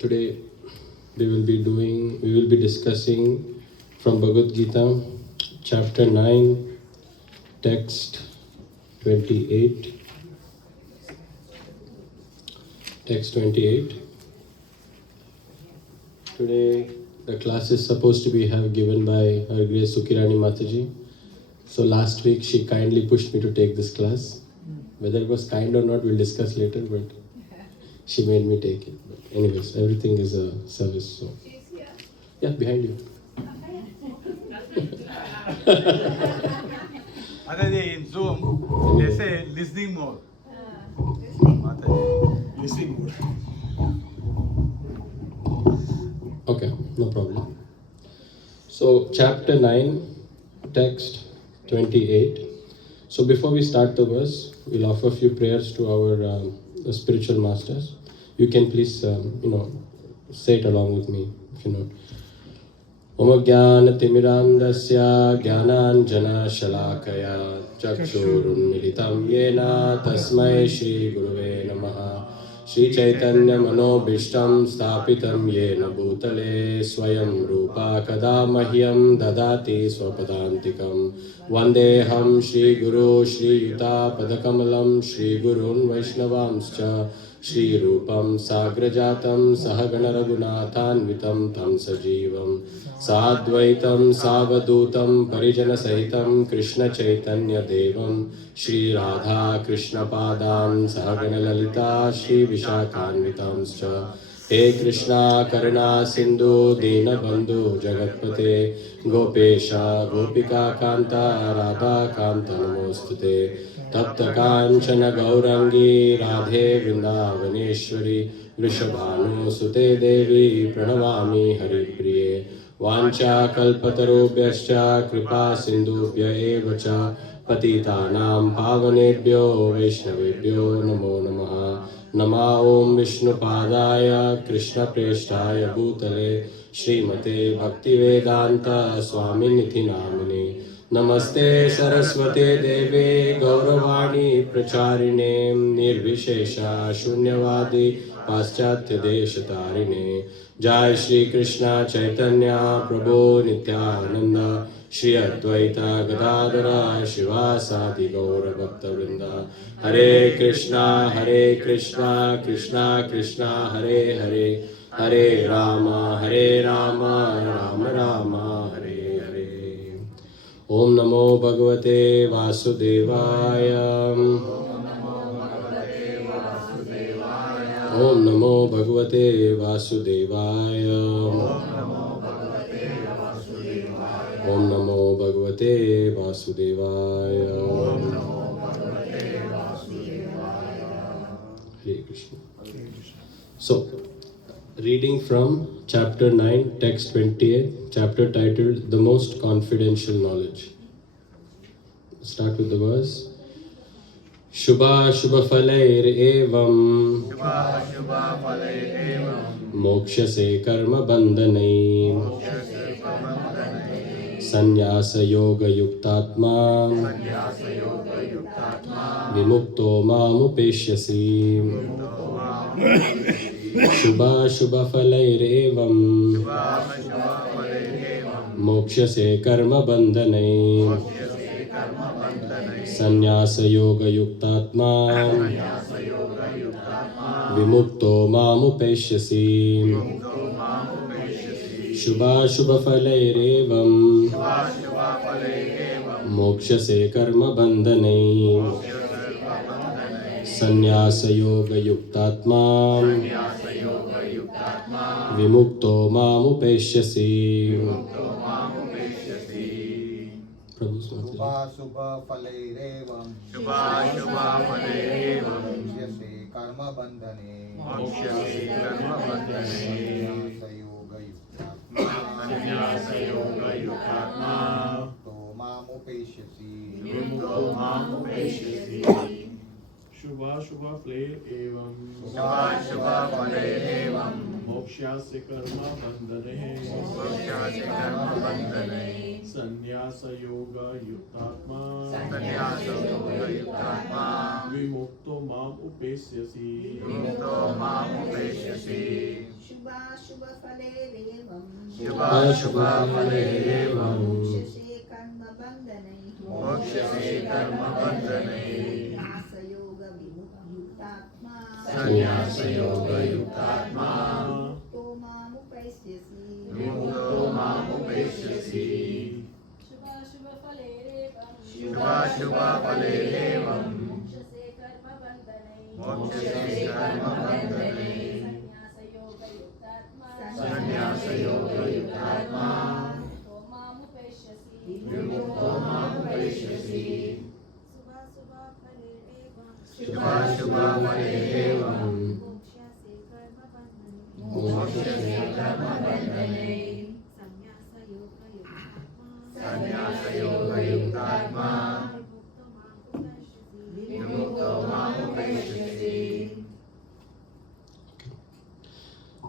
Today we will be discussing from Bhagavad Gita, chapter 9, text 28. Text 28. Today the class is supposed to be given by Her Grace Sukirani Mataji. So last week she kindly pushed me to take this class. Whether it was kind or not, we'll discuss later, but she made me take it. But anyways, everything is a service. So yeah, behind you. Mataji, in Zoom, they say listening mode. Mataji, listening mode. Okay, no problem. So, chapter 9, text 28. So, before we start the verse, we'll offer a few prayers to our spiritual masters. You can please, say it along with me if you know. Om Jnana-timirandasya Jnananjana-shalakaya Chakshurunmilitam Yena Tasmai Shri Guruve Namaha Shri Chaitanya Manobhishtam Sthapitam Yena Bhutale Swayam Rupa Kada Mahyam Dadati Swapadantikam Vandeham Shri Guru Shri Yuta Padakamalam Shri Gurun Vaishnavamscha Shri Rupam Sagrajatam Sahagana Raghunathanvitam Tam Sajivam Sadvaitam Savadutam Parijana Sahitam Krishna Chaitanya Devam Shri Radha Krishna Padam Sahagana Lalita Shri Vishakhanvitamscha He Krishna Karuna Sindhu Dina Bandhu Jagatpate Gopesha Gopika Kanta Radha Kanta Namostute Tapta Kanchana Gaurangi Radhe Vrindavaneshwari Vrishabhanu Sute Devi Pranamami Haripriye Vancha Kalpatarubhyascha Kripa Sindhubhya eva cha Patitanam Pavanebhyo Vaishnavebhyo Namo Namaha Nama Om Vishnu Padaya Krishna Preshtaya Bhutale Srimate Bhaktivedanta Swami Nithi Namine Namaste Saraswate Deve Gauravani Pracharine Nirvishesha Shunyavadi Paschatya Deshatarine Jai Shri Krishna Chaitanya Prabhu Nityananda Shri Advaita Gadadara Shivasati Gaura Bhakta Vrinda Hare Krishna Krishna Krishna Hare Hare Hare Rama Rama Rama Hare Hare Om Namo Bhagavate Vasudevaya Om Namo Bhagavate Vasudevaya Om Namo Bhagavate Vasudevaya Hare Krishna. So, reading from chapter 9, text 28, chapter titled The Most Confidential Knowledge. Start with the verse. Shubha Shubha Phalair Evam Moksha Se Karma Bandhanai Sannyasa Yoga Yuktatma Vimukto Mamupeshyasi Shubha Shubha Phalair Evam Moksha Se Karma Bandhanai Sannyasa Yoga Yuktatma Vimukto Mamupeshyasi Shubha Shubha Phalair Evam Moksha Se Karma Bandhanai Sannyasa Yoga Yuktatma Vimukto Mamupeshyasi Shubha Shubha Phalairavam Mokshase Karma Bandhane Sannyasa Yoga Yuktatma Vimukto Mamupeshyasi Shubha Shubha Phalair Evam Moksha Karma Bandhane Sannyasa Yoga Yuktatma Vimukto Mam Upeshyasi शुभाशुभफलैरेवं शुभाशुभफलैरेवं मोक्षसे कर्मबन्धनैः मोक्षसे कर्मबन्धनैः संन्यासयोगविमुक्तात्मा संन्यासयोगयुक्तात्मा मुक्तो मामुपैष्यसि विमुक्तो मामुपैष्यसि शुभाशुभफलैरेवं मोक्षसे कर्मबन्धनैः मोक्षसे कर्मबन्धनैः संन्यासयोगयुक्तात्मा संन्यासयोगयुक्तात्मा मुक्तो मामुपैष्यसि विमुक्तो मामुपैष्यसि शुभाशुभफलैरेवं शुभाशुभफलैरेवं मोक्षसे कर्मबन्धनैः मोक्षसे कर्मबन्धनैः संन्यासयोगयुक्तात्मा विमुक्तो मामुपैष्यसि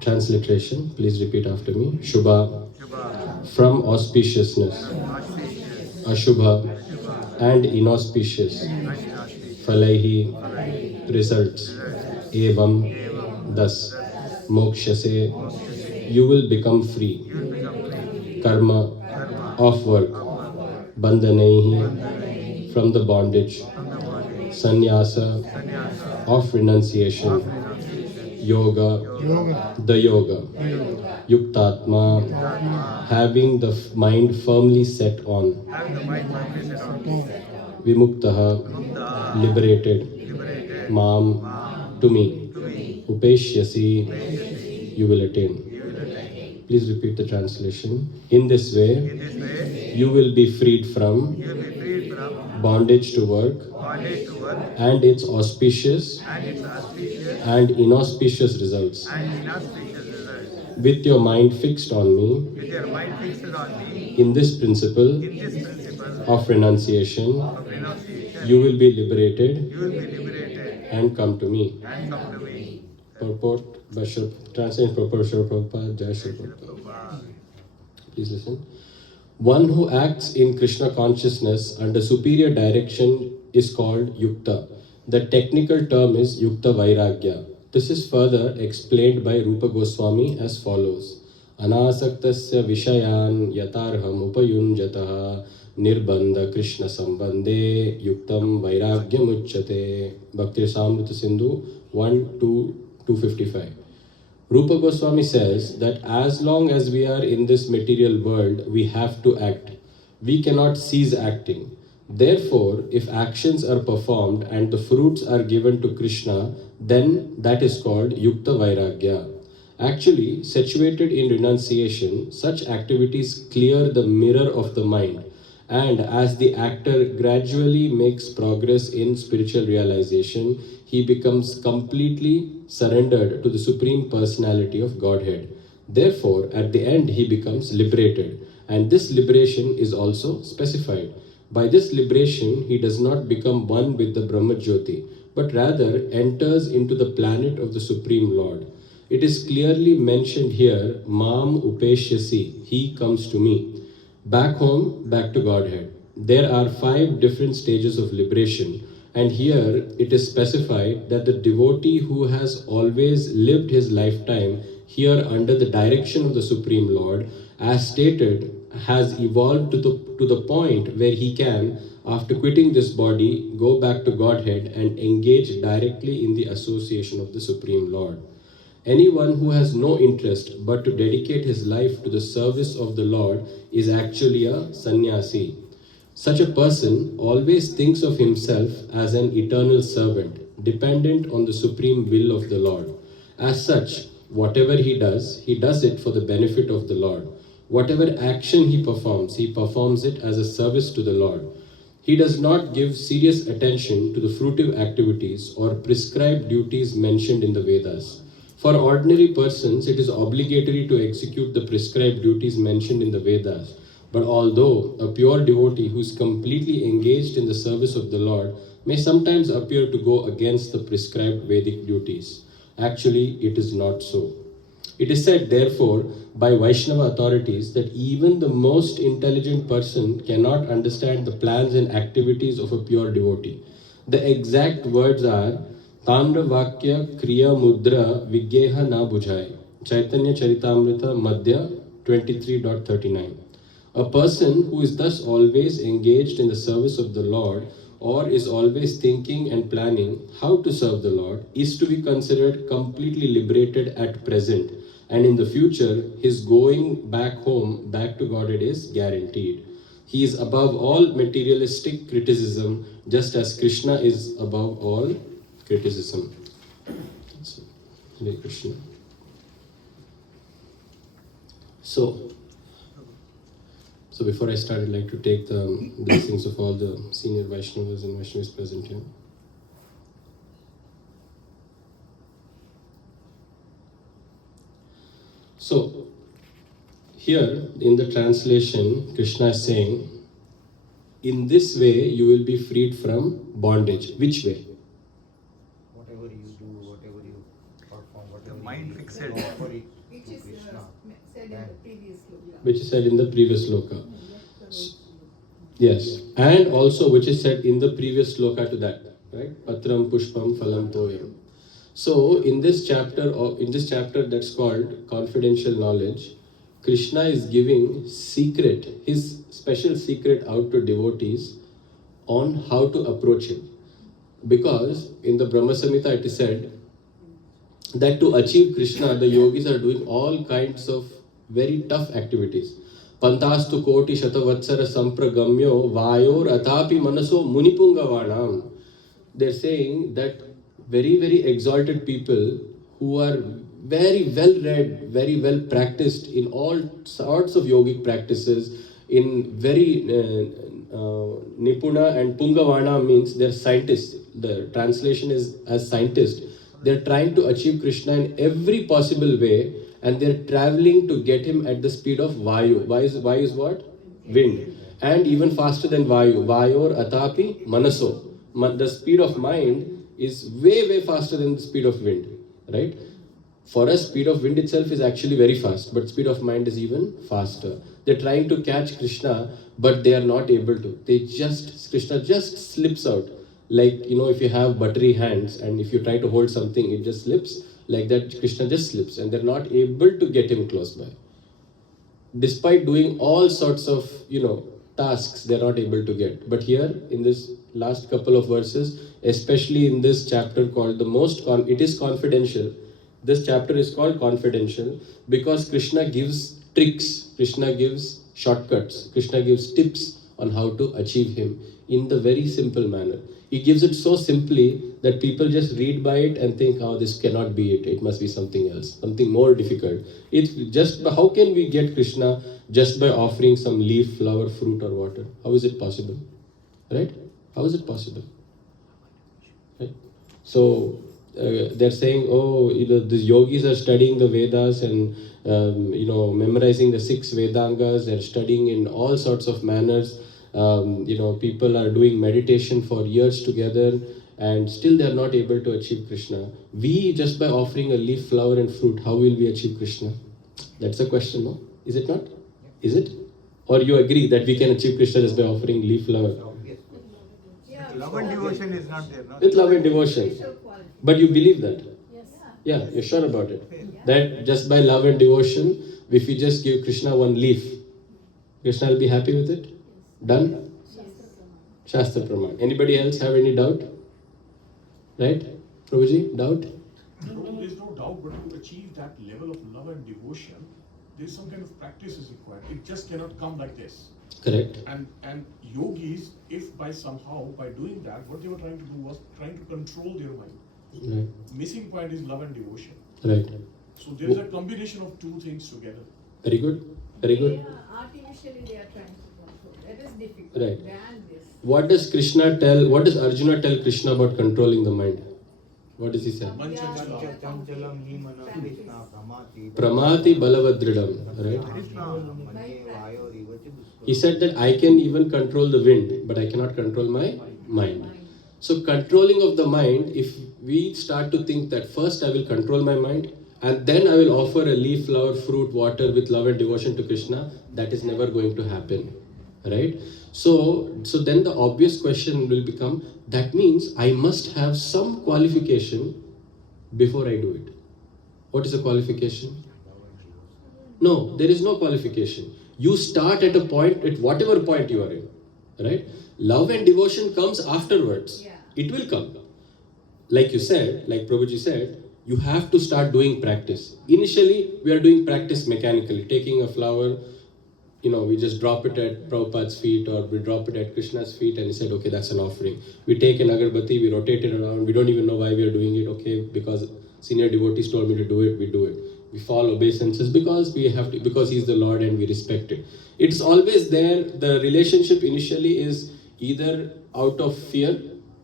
Transliteration, please repeat after me. Shubha, Shubha, from auspiciousness. auspicious, Ashubha, and inauspicious. unauspicious, Falaihi, Falaihi, results. results. Evam, Evam, thus. thus. Mokshase, Mokshase, you will become free. you will become free. Karma, Karma, of work. of work. Bandhanaihi, Bandhanaihi, from the bondage. from the bondage. Sannyasa, Sannyasa, of renunciation. of renunciation. Yoga, the yoga. Yuktatma, having the mind firmly set on. Having the mind firmly set on. Vimuktaha, Mukta, liberated. liberated. Mam, to me. To me, Upeshyasi, Upeshyasi, you will attain. you will attain. Please repeat the translation. In this way, In this way, you will be freed from you will be freed from bondage to work bondage to work and its auspicious and its auspicious and inauspicious results. and inauspicious results. With your mind fixed on me, With your mind fixed on me, in this principle in this principle of renunciation, of renunciation, you will be liberated you will be liberated and come to me. and come to me. Purport by translate purport Srila Prabhupada, Jai Srila Prabhupada. Please listen. One who acts in Krishna consciousness under superior direction is called Yukta. The technical term is Yukta Vairagya. This is further explained by Rupa Goswami as follows. Anasaktasya vishayan yatarham upayunjataha nirbandha Krishna sambandhe yuktam vairagyam uchyate. Bhakti Rasamrita Sindhu 1-255. Rupa Goswami says that as long as we are in this material world, we have to act. We cannot cease acting. Therefore, if actions are performed and the fruits are given to Krishna, then that is called Yukta Vairagya. Actually, situated in renunciation, such activities clear the mirror of the mind. And as the actor gradually makes progress in spiritual realization, he becomes completely surrendered to the Supreme Personality of Godhead. Therefore, at the end, he becomes liberated. And this liberation is also specified. By this liberation, he does not become one with the Brahma Jyoti, but rather enters into the planet of the Supreme Lord. It is clearly mentioned here, Mam Upeshyasi, he comes to me. Back home, back to Godhead. There are 5 different stages of liberation, and here it is specified that the devotee who has always lived his lifetime here under the direction of the Supreme Lord, as stated, has evolved to the point where he can, after quitting this body, go back to Godhead and engage directly in the association of the Supreme Lord. Anyone who has no interest but to dedicate his life to the service of the Lord is actually a sannyasi. Such a person always thinks of himself as an eternal servant, dependent on the supreme will of the Lord. As such, whatever he does it for the benefit of the Lord. Whatever action he performs it as a service to the Lord. He does not give serious attention to the fruitive activities or prescribed duties mentioned in the Vedas. For ordinary persons, it is obligatory to execute the prescribed duties mentioned in the Vedas. But although a pure devotee who is completely engaged in the service of the Lord may sometimes appear to go against the prescribed Vedic duties, actually it is not so. It is said, therefore, by Vaishnava authorities that even the most intelligent person cannot understand the plans and activities of a pure devotee. The exact words are Tandra Vakya Kriya Mudra Viggeha Na Bujhai. Chaitanya Charitamrita Madhya 23.39. A person who is thus always engaged in the service of the Lord or is always thinking and planning how to serve the Lord is to be considered completely liberated at present, and in the future his going back home, back to Godhead is guaranteed. He is above all materialistic criticism, just as Krishna is above all criticism. So, Hare Krishna. So before I start, I'd like to take the blessings of all the senior Vaishnavas and Vaishnavis present here. So, here in the translation, Krishna is saying, in this way you will be freed from bondage. Which way? Whatever you do, whatever you perform, whatever The mind you fixated. offer it Which to is Krishna. said in the previous sloka. Which is said in the previous sloka. Yes, and also which is said in the previous sloka to that, right? Patram pushpam phalam toyam. So in this chapter that's called confidential knowledge, Krishna is giving his special secret out to devotees on how to approach him. Because in the Brahma Samhita it is said that to achieve Krishna, the yogis are doing all kinds of very tough activities. Pantastu koti shatavatsara sampragamyo vayor atapi manaso munipungavanam. They're saying that very, very exalted people who are very well read, very well practiced in all sorts of yogic practices, in very Nipuna, and Pungavana means they're scientists. The translation is as scientists. They're trying to achieve Krishna in every possible way, and they're traveling to get him at the speed of Vayu. Vayu is what? Wind. And even faster than Vayu. Vayor atapi manaso. The speed of mind is way, way faster than the speed of wind. Right? For us, speed of wind itself is actually very fast, but speed of mind is even faster. They're trying to catch Krishna, but they are not able to. Krishna just slips out. Like, if you have buttery hands and if you try to hold something, it just slips. Like that, Krishna just slips and they're not able to get him close by. Despite doing all sorts of, tasks, they're not able to get. But here, in this last couple of verses, especially in this chapter called it is confidential. This chapter is called confidential because Krishna gives tricks, Krishna gives shortcuts, Krishna gives tips on how to achieve him in the very simple manner. He gives it so simply that people just read by it and think, oh, this cannot be it. It must be something else, something more difficult. It's just, how can we get Krishna just by offering some leaf, flower, fruit or water? How is it possible? Right? How is it possible? Right? So, they're saying, the yogis are studying the Vedas and, memorizing the 6 Vedangas. They're studying in all sorts of manners. People are doing meditation for years together and still they're not able to achieve Krishna. We, just by offering a leaf, flower and fruit, how will we achieve Krishna? That's a question, no? Is it not? Is it? Or you agree that we can achieve Krishna just by offering leaf, flower? Yes. Yeah, Love and devotion is not there, no? With love and devotion. special quality. But you believe that? Yes. Yeah, you're sure about it? That just by love and devotion, if you just give Krishna one leaf, Krishna will be happy with it? Done? Shastra Praman. Anybody else have any doubt? Right? Prabhuji, doubt? No, there's no doubt, but to achieve that level of love and devotion, there's some kind of practice is required. It just cannot come like this. Correct. And yogis, if by doing that, what they were trying to do was trying to control their mind. Right. Missing point is love and devotion. Right. So there's a combination of two things together. Very good. Very good. Artificially they are trying to control. That is difficult. Right. Than this. What does Arjuna tell Krishna about controlling the mind? What does he say? Chanchalam hi mana Krishna pramati. Pramati balavadridam. Right? Manye vayor iva ch dushkara. He said that I can even control the wind, but I cannot control my mind. So controlling of the mind, if we start to think that first I will control my mind and then I will offer a leaf, flower, fruit, water with love and devotion to Krishna, that is never going to happen. Right? So then the obvious question will become, that means I must have some qualification before I do it. What is the qualification? No, there is no qualification. You start at a point, at whatever point you are in, right? Love and devotion comes afterwards. Yeah. It will come. Like you said, like Prabhuji said, you have to start doing practice. Initially, we are doing practice mechanically, taking a flower, we just drop it at Prabhupada's feet or we drop it at Krishna's feet and he said, okay, that's an offering. We take an agarbatti, we rotate it around, we don't even know why we are doing it, okay, because senior devotees told me to do it, we do it. We follow obeisances because we have to, because he's the Lord and we respect it. It's always there, the relationship initially is either out of fear,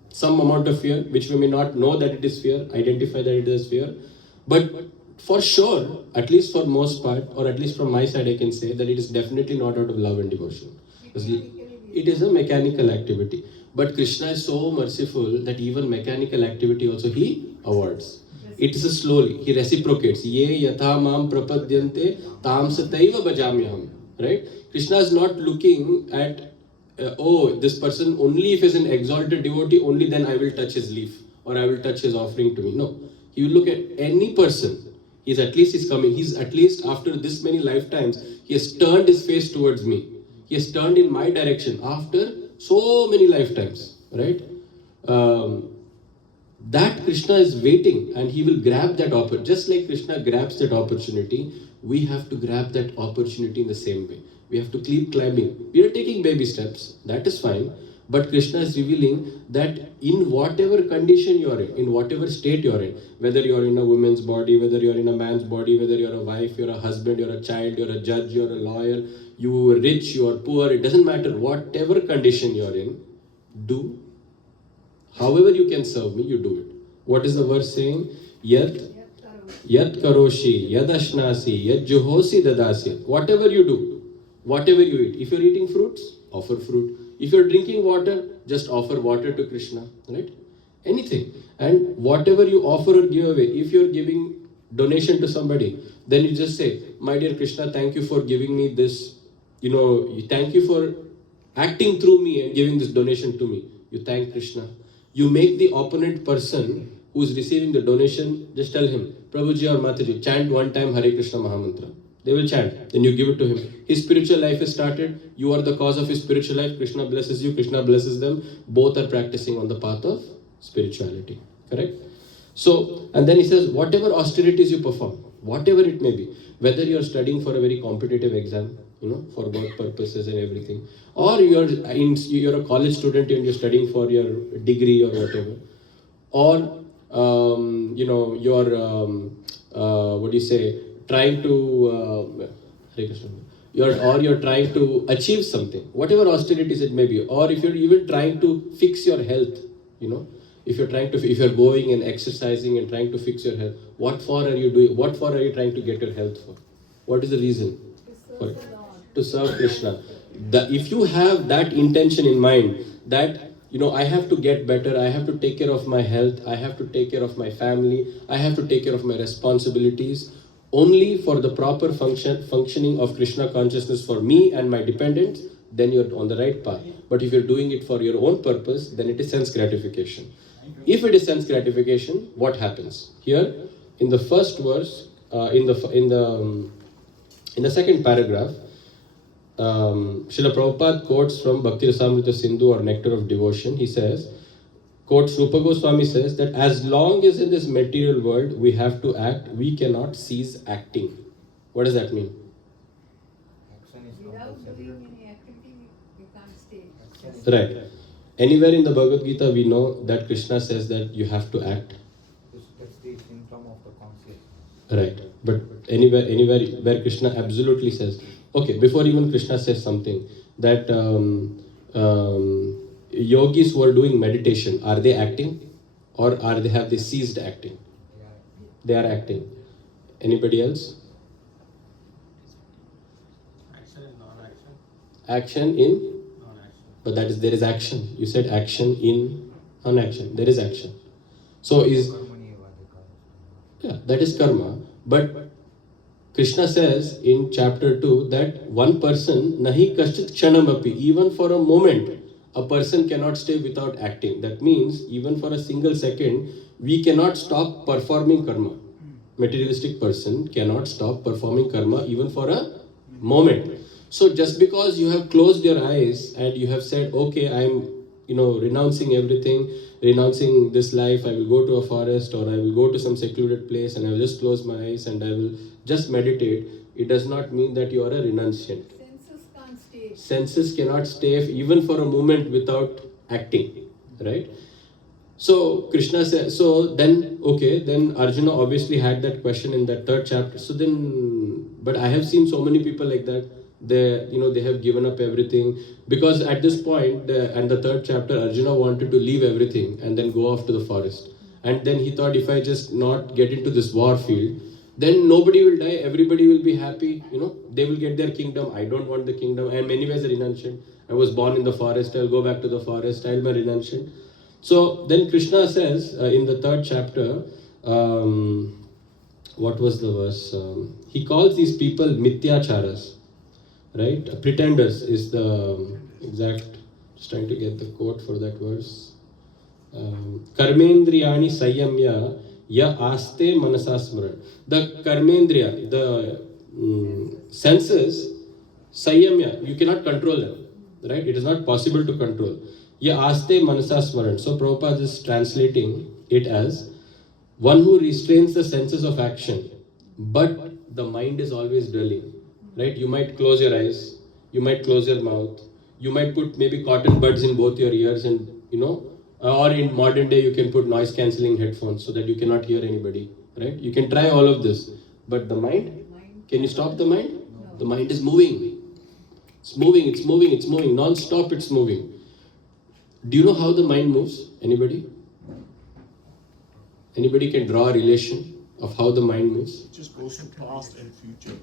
some amount of fear, which we may not know that it is fear, identify that it is fear, but for sure, at least for most part, or at least from my side, I can say that it is definitely not out of love and devotion. Because it is a mechanical activity. But Krishna is so merciful that even mechanical activity also he awards. It is a slowly, he reciprocates. Ye yatha mam prapadyante tam sataiva bhajamyaham. Right? Krishna is not looking at, this person only if he is an exalted devotee, only then I will touch his leaf or I will touch his offering to me. No. He will look at any person. He's at least after this many lifetimes, he has turned his face towards me. He has turned in my direction after so many lifetimes, right? That Krishna is waiting and he will grab that opportunity. Just like Krishna grabs that opportunity, we have to grab that opportunity in the same way. We have to keep climbing. We are taking baby steps, that is fine. But Krishna is revealing that in whatever condition you are in whatever state you are in, whether you are in a woman's body, whether you are in a man's body, whether you are a wife, you are a husband, you are a child, you are a judge, you are a lawyer, you are rich, you are poor, it doesn't matter. Whatever condition you are in, do. However you can serve me, you do it. What is the verse saying? Yat karoshi, yad ashnasi, yad juhosi dadasi. Whatever you do, whatever you eat. If you are eating fruits, offer fruit. If you're drinking water, just offer water to Krishna, right? Anything. And whatever you offer or give away, if you're giving donation to somebody, then you just say, my dear Krishna, thank you for giving me this, thank you for acting through me and giving this donation to me. You thank Krishna. You make the opponent person who is receiving the donation, just tell him, Prabhuji or Mataji, chant one time Hare Krishna Mahamantra. They will chant, then you give it to him. His spiritual life is started, you are the cause of his spiritual life, Krishna blesses you, Krishna blesses them, both are practicing on the path of spirituality, correct? So, and then he says, whatever austerities you perform, whatever it may be, whether you are studying for a very competitive exam, for work purposes and everything, or you're a college student and you're studying for your degree or whatever, or, trying to you're trying to achieve something, whatever austerities it may be, or if you're even trying to fix your health, if you're going and exercising and trying to fix your health, what for are you doing? What for are you trying to get your health for? What is the reason for it? To serve Krishna. If you have that intention in mind, that I have to get better, I have to take care of my health, I have to take care of my family, I have to take care of my responsibilities, only for the proper functioning of Krishna consciousness for me and my dependents, then you're on the right path. But if you're doing it for your own purpose, then it is sense gratification. If it is sense gratification, what happens? Here, in the first verse, in the second paragraph, Srila Prabhupada quotes from Bhakti Rasamrita Sindhu or Nectar of Devotion. He says, quotes Rupa Goswami says that as long as in this material world we have to act, we cannot cease acting. What does that mean? Action is Without compulsory. doing any activity, you can't stay. Action is Right. Anywhere in the Bhagavad Gita we know that Krishna says that you have to act. That's the symptom of the conscious. Right. But anywhere where Krishna absolutely says, okay, before even Krishna says something, that yogis who are doing meditation, are they acting? Or have they ceased acting? They are acting. Anybody else? Action is non-action. Action in? Non-action. But there is action. You said action in non-action. There is action. So that is karma. But Krishna says in chapter 2 that one person, nahi kaschit kshanamapi, even for a moment, a person cannot stay without acting. That means even for a single second, we cannot stop performing karma. materialistic person cannot stop performing karma even for a moment. So just because you have closed your eyes and you have said, okay, I'm renouncing everything, renouncing this life, I will go to a forest or I will go to some secluded place and I will just close my eyes and I will just meditate, it does not mean that you are a renunciant. Senses can't stay. Senses cannot stay even for a moment without acting, right? So Krishna says, so then Arjuna obviously had that question in that third chapter. So then, but I have seen so many people like that. They have given up everything, because at this point and the third chapter, Arjuna wanted to leave everything and then go off to the forest. And then he thought, if I just not get into this war field, then nobody will die, everybody will be happy, they will get their kingdom. I don't want the kingdom. I am anyways a renunciant. I was born in the forest, I'll go back to the forest, I'll be a renunciant. So then Krishna says in the third chapter, what was the verse? He calls these people Mithyacharas, right? Pretenders is the exact, just trying to get the quote for that verse. Karmendriyani Sayamya Ya Aste Manasasmaran. The Karmendriya, the senses, Sayamya, you cannot control them, right? It is not possible to control. Ya Aste Manasasmaran. So Prabhupada is translating it as one who restrains the senses of action, but the mind is always dwelling, right? You might close your eyes, you might close your mouth, you might put maybe cotton buds in both your ears, and or in modern day you can put noise cancelling headphones so that you cannot hear anybody, right? You can try all of this, but the mind, can you stop the mind? No. The mind is moving. It's moving, non-stop it's moving. Do you know how the mind moves? Anybody? Anybody can draw a relation of how the mind moves? It just goes to past and future,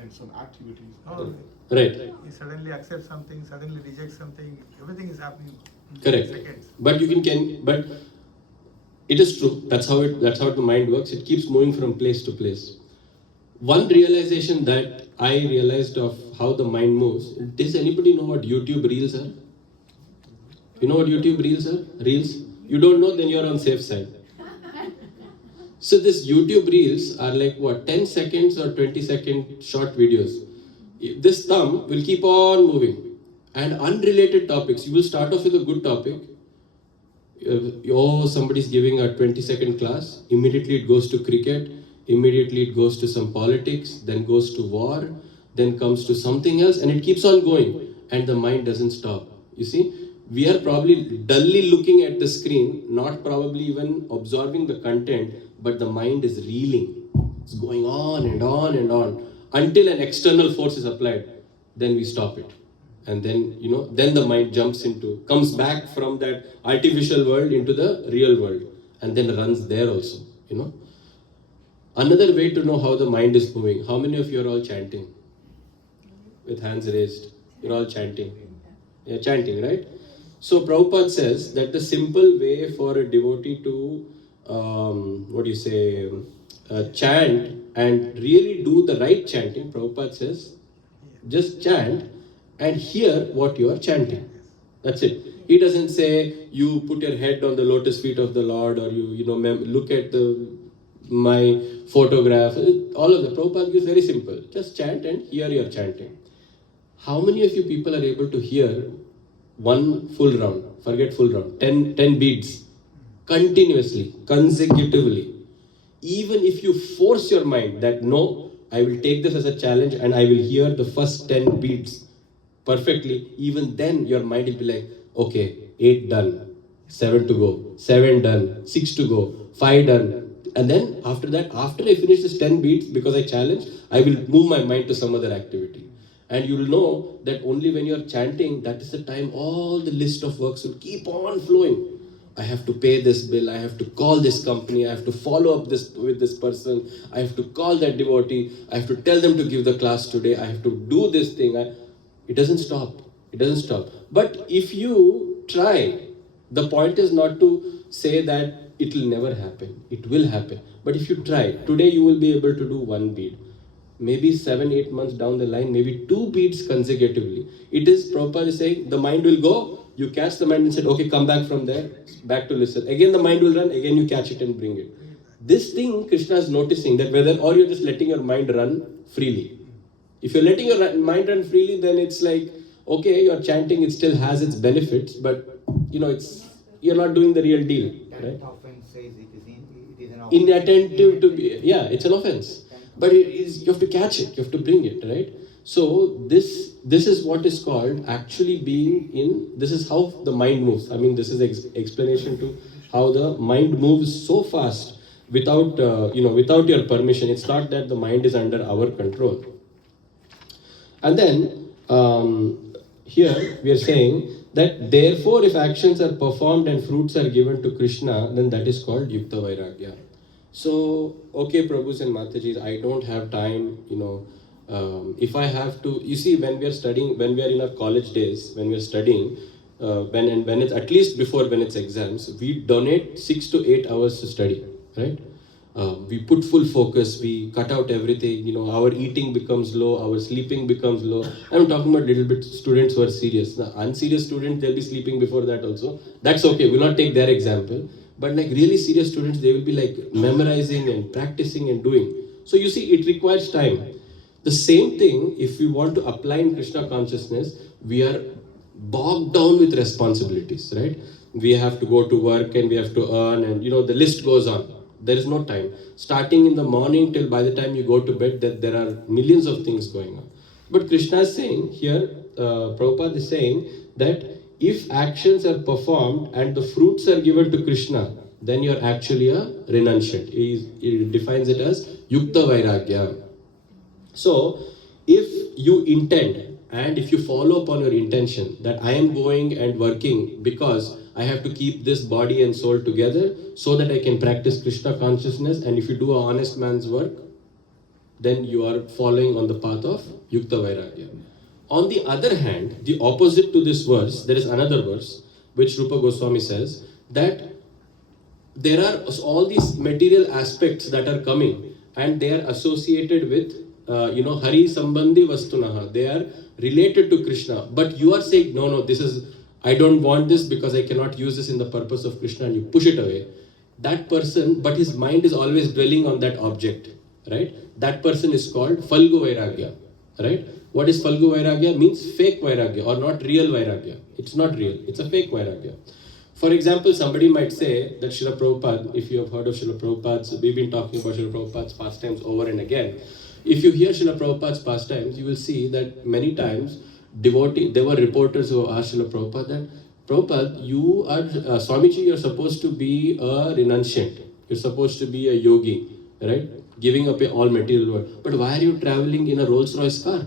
and some activities. Oh, Right. he suddenly accepts something, suddenly rejects something, everything is happening in Correct. seconds. But but it is true. That's how the mind works. It keeps moving from place to place. One realization that I realized of how the mind moves. Does anybody know what YouTube Reels are? You know what YouTube Reels are? Reels? You don't know, then you're on safe side. So this YouTube Reels are like what, 10 seconds or 20-second short videos. This thumb will keep on moving. And unrelated topics, you will start off with a good topic. Somebody's giving a 20-second class. Immediately it goes to cricket. Immediately it goes to some politics. Then goes to war. Then comes to something else. And it keeps on going. And the mind doesn't stop. You see? We are probably dully looking at the screen, not probably even absorbing the content, but the mind is reeling. It's going on and on and on until an external force is applied. Then we stop it. And then, then the mind comes back from that artificial world into the real world and then runs there also, Another way to know how the mind is moving. How many of you are all chanting? With hands raised. You're all chanting. Yeah, chanting, right? So Prabhupada says that the simple way for a devotee to, chant and really do the right chanting, Prabhupada says, just chant and hear what you are chanting. That's it. He doesn't say you put your head on the lotus feet of the Lord, or you look at my photograph. All of the Prabhupada is very simple. Just chant and hear your chanting. How many of you people are able to hear one full round, forget full round, 10 beats, continuously, consecutively? Even if you force your mind that no, I will take this as a challenge and I will hear the first 10 beats perfectly, even then your mind will be like, okay, 8 done, 7 to go, 7 done, 6 to go, 5 done. And then after that, after I finish this 10 beats, because I challenged, I will move my mind to some other activity. And you will know that only when you are chanting, that is the time all the list of works will keep on flowing. I have to pay this bill, I have to call this company, I have to follow up with this person, I have to call that devotee, I have to tell them to give the class today, I have to do this thing. It doesn't stop. It doesn't stop. But if you try, the point is not to say that it will never happen. It will happen. But if you try, today you will be able to do 1 beat. Maybe 7-8 months down the line, maybe 2 beats consecutively. It is Prabhupada saying, the mind will go, you catch the mind and say, okay, come back from there, back to listen. Again the mind will run, again you catch it and bring it. This thing Krishna is noticing, that whether, or you're just letting your mind run freely. If you're letting your mind run freely, then it's like, okay, you're chanting, it still has its benefits, but you're not doing the real deal, right? Tenth offense says it is an offense. Inattentive to be, yeah, it's an offense, but you have to catch it, you have to bring it, right? So this is what is called actually being in. This is how the mind moves. I mean, this is explanation to how the mind moves so fast without without your permission. It's not that the mind is under our control. And then here we are saying that therefore, if actions are performed and fruits are given to Krishna, then that is called Yukta Vairagya. So, okay, Prabhus and Matajis, I don't have time, if I have to, you see, when we are studying, when we are in our college days, when we are studying, when it's at least before when it's exams, we donate 6 to 8 hours to study, right? We put full focus, we cut out everything, our eating becomes low, our sleeping becomes low. I'm talking about little bit students who are serious. The unserious students, they'll be sleeping before that also. That's okay, we'll not take their example. But like really serious students, they will be like memorizing and practicing and doing. So you see, it requires time. The same thing, if we want to apply in Krishna consciousness, we are bogged down with responsibilities, right? We have to go to work and we have to earn, and the list goes on. There is no time. Starting in the morning till by the time you go to bed, that there are millions of things going on. But Krishna is saying here, Prabhupada is saying that if actions are performed and the fruits are given to Krishna, then you're actually a renunciant. He defines it as Yukta Vairagya. So, if you intend and if you follow upon your intention that I am going and working because I have to keep this body and soul together so that I can practice Krishna consciousness, and if you do an honest man's work, then you are following on the path of Yukta Vairagya. On the other hand, the opposite to this verse, there is another verse which Rupa Goswami says that there are all these material aspects that are coming and they are associated with Hari Sambandhi Vastunaha. They are related to Krishna. But you are saying, no, I don't want this because I cannot use this in the purpose of Krishna, and you push it away. That person, but his mind is always dwelling on that object, right? That person is called Falgu Vairagya, right? What is Falgu Vairagya? Means fake Vairagya or not real Vairagya. It's not real, it's a fake Vairagya. For example, somebody might say that Srila Prabhupada, if you have heard of Srila Prabhupada's, we've been talking about Srila Prabhupada's pastimes over and again. If you hear Srila Prabhupada's pastimes, you will see that many times there were reporters who asked Srila Prabhupada that, Prabhupada, you are, Swamiji, you're supposed to be a renunciant. You're supposed to be a yogi, right? Giving up all material world. But why are you traveling in a Rolls Royce car,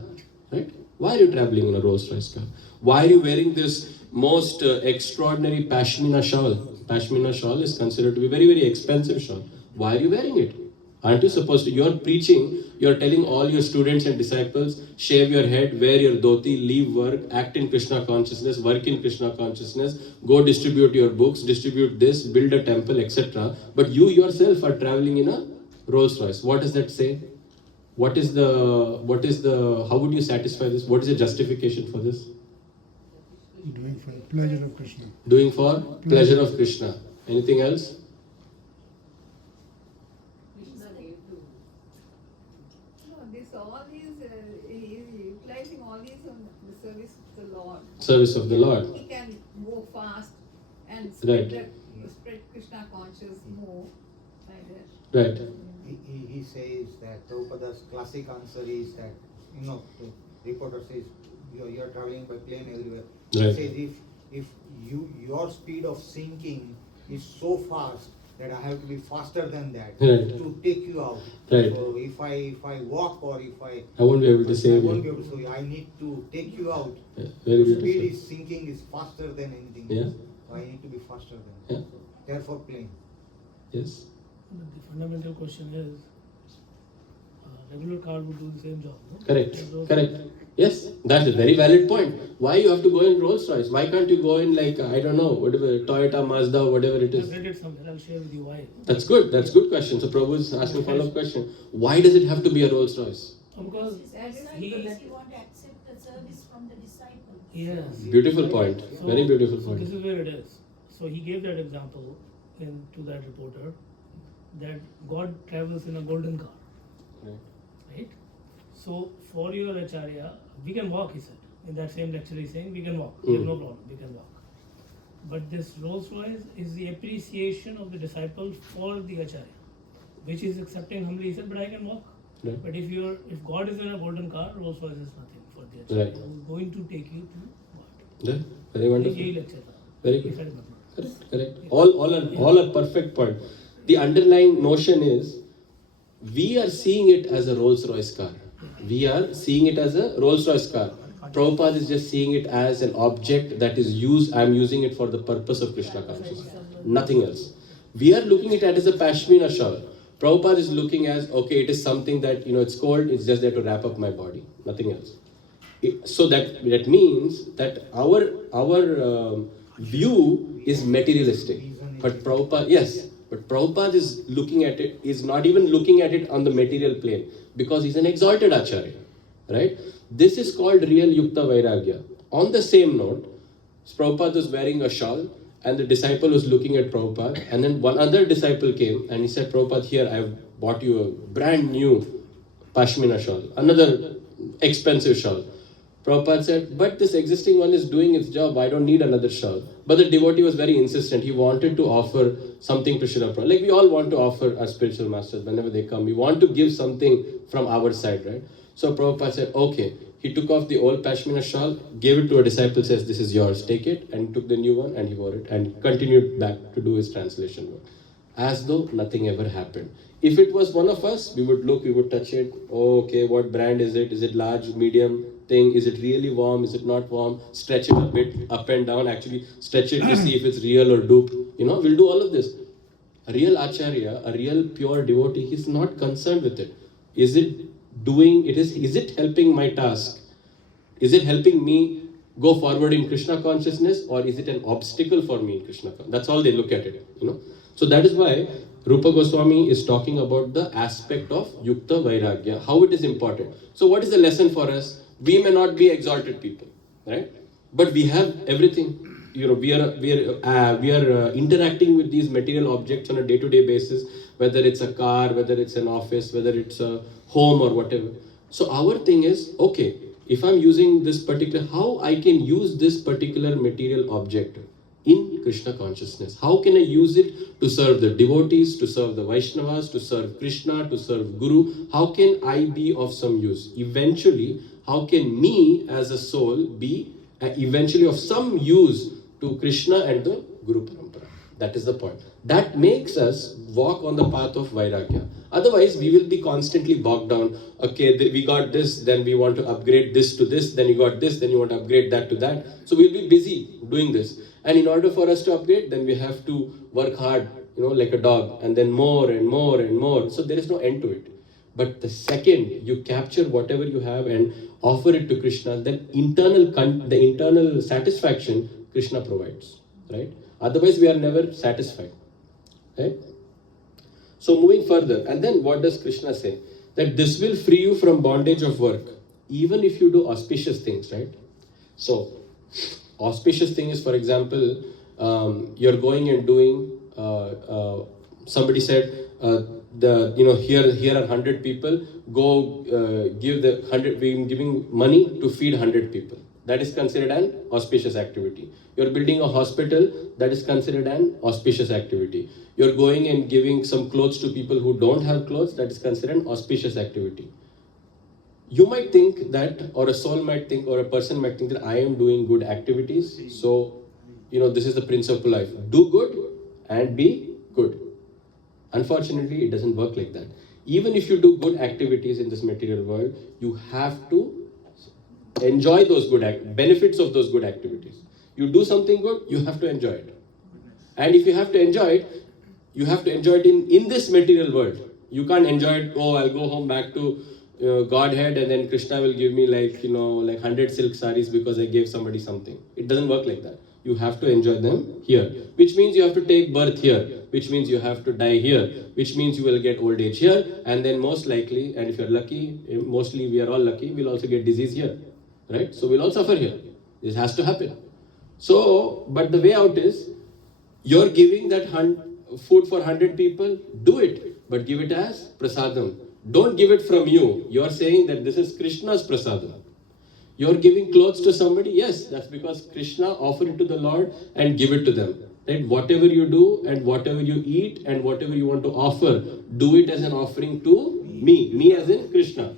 right? Why are you traveling in a Rolls Royce car? Why are you wearing this most extraordinary Pashmina shawl? Pashmina shawl is considered to be very, very expensive shawl. Why are you wearing it? Aren't you supposed to? You're preaching, you're telling all your students and disciples, shave your head, wear your dhoti, leave work, act in Krishna consciousness, work in Krishna consciousness, go distribute your books, distribute this, build a temple, etc. But you yourself are traveling in a Rolls Royce. What does that say? How would you satisfy this? What is the justification for this? Doing for the pleasure of Krishna. Doing for pleasure of Krishna. Anything else? He is utilizing all these on the service of the Lord. Service of the Lord. He can go fast and Right. spread Krishna conscious more like that. Right. He says that Prabhupada's classic answer is that, the reporter says, you're traveling by plane everywhere. Right. He says, if your speed of sinking is so fast that I have to be faster than that Right. to take you out. Right. So if I walk or if I won't be able to I save won't be you. able to, so I need to take you out. Yeah, very Speed beautiful. is sinking is faster than anything. Yeah. So I need to be faster than Yeah. Therefore plane. Yes. But the fundamental question is, regular car would do the same job, no? Correct. So- Correct. Yes, that's a very valid point. Why you have to go in Rolls Royce? Why can't you go in like, I don't know, whatever, Toyota, Mazda, whatever it I've is? read it somewhere, I'll share with you why. That's good. That's a good question. So Prabhu is asking follow-up question. Why does it have to be a Rolls Royce? Because he, Because he want to accept the service from the disciple. yes. Beautiful point. So- Very beautiful So point. this is where it is. So he gave that example to that reporter. that God travels in a golden car, Right. right? So for your Acharya, we can walk, he said. In that same lecture he's saying we can walk, we have no problem, we can walk. But this Rolls Royce is the appreciation of the disciple for the Acharya, which is accepting humbly. He said, but I can walk. Right. But if God is in a golden car, Rolls Royce is nothing for the Acharya. Right. Who is going to take you to God. Yeah, very wonderful. यही lecture था. Very If good. I remember. Correct. All a perfect point. The underlying notion is we are seeing it as a Rolls Royce car. We are seeing it as a Rolls Royce car. Prabhupada is just seeing it as an object that is used. I'm using it for the purpose of Krishna consciousness. Nothing else. We are looking at it as a pashmina shawl. Prabhupada is looking as, okay, it is something that, it's cold, it's just there to wrap up my body. Nothing else. So that means that our view is materialistic. But Prabhupada is looking at it, is not even looking at it on the material plane because he's an exalted Acharya, right? This is called real Yukta Vairagya. On the same note, Prabhupada was wearing a shawl and the disciple was looking at Prabhupada, and then one other disciple came and he said, Prabhupada, here I have bought you a brand new pashmina shawl, another expensive shawl. Prabhupada said, but this existing one is doing its job, I don't need another shawl. But the devotee was very insistent. He wanted to offer something to Srila Prabhupada. Like we all want to offer our spiritual masters whenever they come. We want to give something from our side, right? So Prabhupada said, okay. He took off the old pashmina shawl, gave it to a disciple, says, this is yours, take it, and took the new one and he wore it and continued back to do his translation work. As though nothing ever happened. If it was one of us, we would look, we would touch it. Oh, okay, what brand is it? Is it large, medium thing? Is it really warm? Is it not warm? Stretch it a bit up and down. Actually, stretch it to see if it's real or dupe. We'll do all of this. A real Acharya, a real pure devotee, he's not concerned with it. Is it helping my task? Is it helping me go forward in Krishna consciousness, or is it an obstacle for me in Krishna consciousness? That's all they look at it, So that is why Rupa Goswami is talking about the aspect of Yukta Vairagya, how it is important. So what is the lesson for us? We may not be exalted people, right? But we have everything. We are interacting with these material objects on a day-to-day basis, whether it's a car, whether it's an office, whether it's a home or whatever. So our thing is, okay, if I'm using this particular, how I can use this particular material object in Krishna consciousness? How can I use it to serve the devotees, to serve the Vaishnavas, to serve Krishna, to serve Guru? How can I be of some use? Eventually, how can me as a soul be eventually of some use to Krishna and the Guru Parampara? That is the point. That makes us walk on the path of Vairagya. Otherwise, we will be constantly bogged down. Okay, we got this, then we want to upgrade this to this, then you got this, then you want to upgrade that to that. So we'll be busy doing this. And in order for us to upgrade, then we have to work hard, like a dog, and then more and more and more. So there is no end to it. But the second you capture whatever you have and offer it to Krishna, then the internal satisfaction Krishna provides, right? Otherwise, we are never satisfied, right? So moving further, and then what does Krishna say? That this will free you from bondage of work, even if you do auspicious things, right? So, auspicious thing is, for example, you're going and doing, somebody said, here are 100 people, go give the 100, we're giving money to feed 100 people. That is considered an auspicious activity. You're building a hospital, that is considered an auspicious activity. You're going and giving some clothes to people who don't have clothes, that is considered an auspicious activity. You might think that, or a soul might think, or a person might think that I am doing good activities, so, this is the principle of life. Do good and be good. Unfortunately, it doesn't work like that. Even if you do good activities in this material world, you have to enjoy those benefits of those good activities. You do something good, you have to enjoy it. And if you have to enjoy it, you have to enjoy it in this material world. You can't enjoy it, I'll go home back to Godhead and then Krishna will give me like 100 silk saris because I gave somebody something. It doesn't work like that. You have to enjoy them here, which means you have to take birth here, which means you have to die here, which means you will get old age here, and then most likely, and if you're lucky, mostly we are all lucky, we'll also get disease here, right? So we'll all suffer here. This has to happen. So, but the way out is, you're giving that food for 100 people, do it, but give it as prasadam. Don't give it from you. You are saying that this is Krishna's prasadam. You are giving clothes to somebody, yes, that's because Krishna offered it to the Lord and give it to them. Right? Whatever you do and whatever you eat and whatever you want to offer, do it as an offering to me as in Krishna.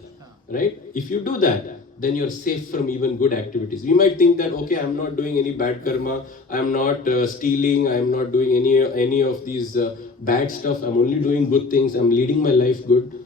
Right? If you do that, then you're safe from even good activities. We might think that, okay, I'm not doing any bad karma, I'm not stealing, I'm not doing any of these bad stuff, I'm only doing good things, I'm leading my life good.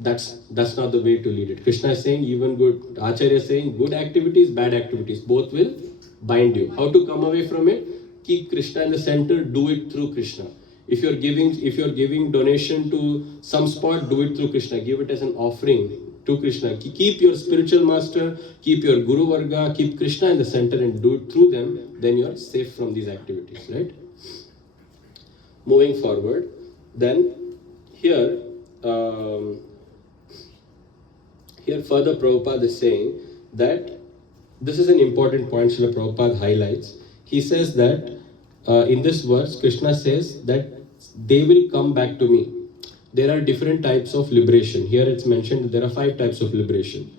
That's not the way to lead it. Krishna is saying even good, Acharya is saying good activities, bad activities, both will bind you. How to come away from it? Keep Krishna in the center, do it through Krishna. If you're giving donation to some spot, do it through Krishna. Give it as an offering to Krishna. Keep your spiritual master, keep your Guru Varga, keep Krishna in the center and do it through them, then you're safe from these activities, right? Moving forward, then here further Prabhupada is saying that this is an important point Srila Prabhupada highlights. He says that in this verse, Krishna says that they will come back to me. There are different types of liberation. Here it's mentioned that there are 5 types of liberation.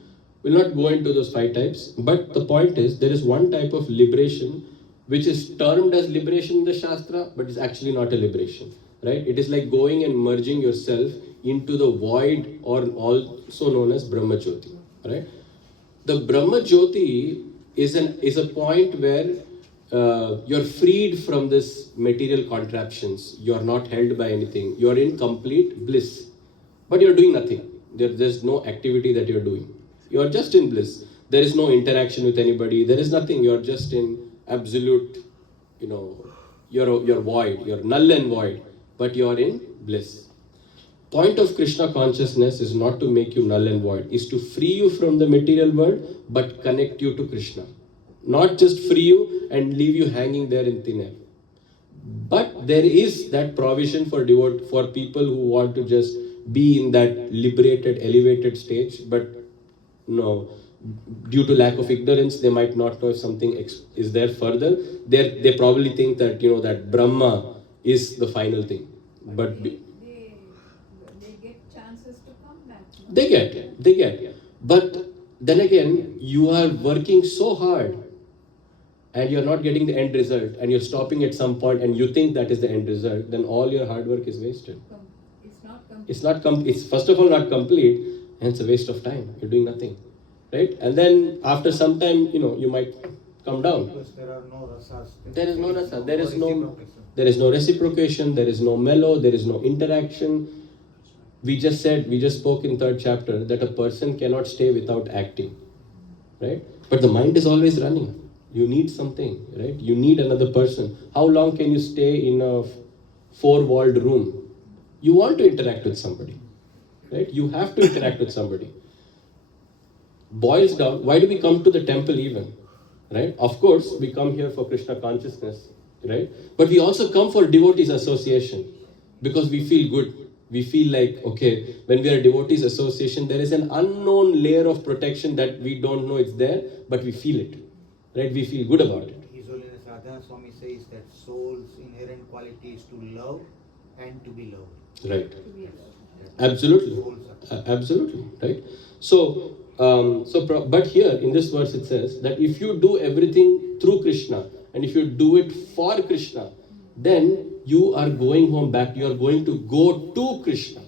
We'll not go into those 5 types, but the point is there is one type of liberation which is termed as liberation in the Shastra, but is actually not a liberation. Right? It is like going and merging yourself into the void, or also known as Brahmajyoti. Right? The Brahmajyoti is a point where you're freed from this material contraptions. You're not held by anything. You're in complete bliss. But you're doing nothing. There's no activity that you're doing. You're just in bliss. There is no interaction with anybody. There is nothing. You're just in absolute, you're void. You're null and void. But you're in bliss. Point of Krishna consciousness is not to make you null and void. Is to free you from the material world, but connect you to Krishna. Not just free you and leave you hanging there in thin air. But there is that provision for people who want to just be in that liberated, elevated stage, but no, due to lack of ignorance, they might not know if something is there further. They probably think that that Brahma is the final thing. But they get chances to come back. No? They get. But then again, you are working so hard and you're not getting the end result, and you're stopping at some point and you think that is the end result, then all your hard work is wasted. It's not complete. It's first of all not complete, and it's a waste of time. You're doing nothing, right? And then after some time, you might come down. Because there are no rasas. There is no rasa. There is reciprocation. no reciprocation. There is no mellow. There is no interaction. We just spoke in 3rd chapter that a person cannot stay without acting, right? But the mind is always running. You need something, right? You need another person. How long can you stay in a 4-walled room? You want to interact with somebody, right? You have to interact with somebody. Boils down, why do we come to the temple even, right? Of course, we come here for Krishna consciousness, right? But we also come for devotees association because we feel good. We feel like, okay, when we are devotees association, there is an unknown layer of protection that we don't know it's there, but we feel it. Right? We feel good about it. His Holiness Radha Swami says that soul's inherent quality is to love and to be loved. Right. To be allowed. Absolutely. Absolutely. Right. So, but here in this verse it says that if you do everything through Krishna and if you do it for Krishna, then you are going home back. You are going to go to Krishna.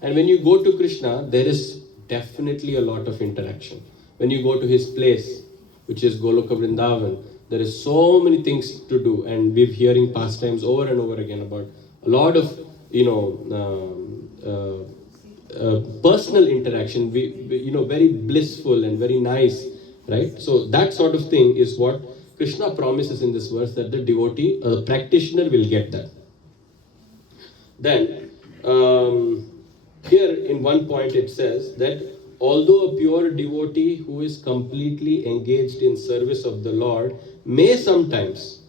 And when you go to Krishna, there is definitely a lot of interaction. When you go to his place, which is Goloka Vrindavan, there is so many things to do, and we're hearing pastimes over and over again about a lot of personal interaction, very blissful and very nice, right? So that sort of thing is what Krishna promises in this verse, that the devotee, the practitioner will get that. Then here in one point it says that although a pure devotee who is completely engaged in service of the Lord may sometimes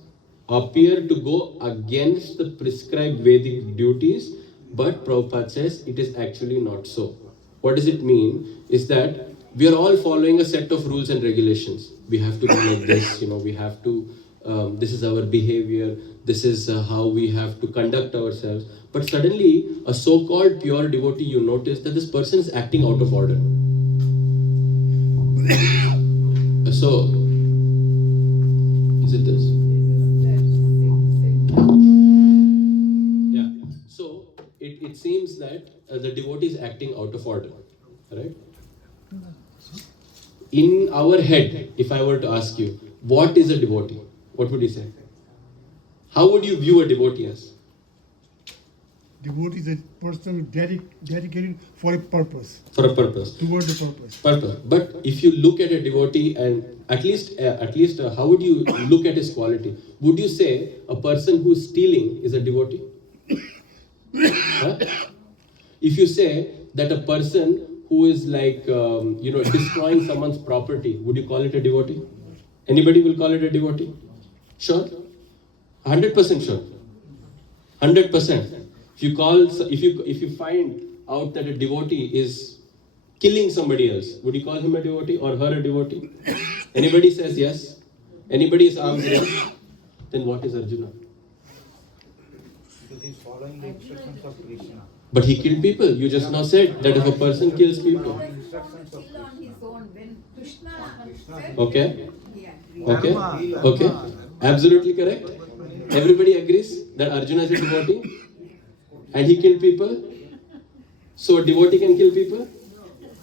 appear to go against the prescribed Vedic duties, but Prabhupada says it is actually not so. What does it mean? Is that we are all following a set of rules and regulations. We have to be like this, we have to this is our behavior, this is how we have to conduct ourselves. But suddenly, a so-called pure devotee, you notice that this person is acting out of order. So, is it this? Yeah. So, it seems that the devotee is acting out of order. Right? In our head, if I were to ask you, what is a devotee? What would you say? How would you view a devotee as? Devotee is a person dedicated for a purpose, For a purpose. toward the purpose. Purpose. But if you look at a devotee and at least how would you look at his quality? Would you say a person who is stealing is a devotee? Huh? If you say that a person who is like, destroying someone's property, would you call it a devotee? Anybody will call it a devotee? Sure? 100% sure. 100%. If you find out that a devotee is killing somebody else, would you call him a devotee or her a devotee? Anybody says yes? Anybody is arms raised? Then what is Arjuna? Because he's following the instructions of Krishna. But he killed people. You just now said that if a person kills people. Instructions of Kill on his own when Krishna said, Okay? he agreed. Okay? Dharma. Okay? Absolutely correct? Everybody agrees that Arjuna is a devotee? And he killed people? So a devotee can kill people?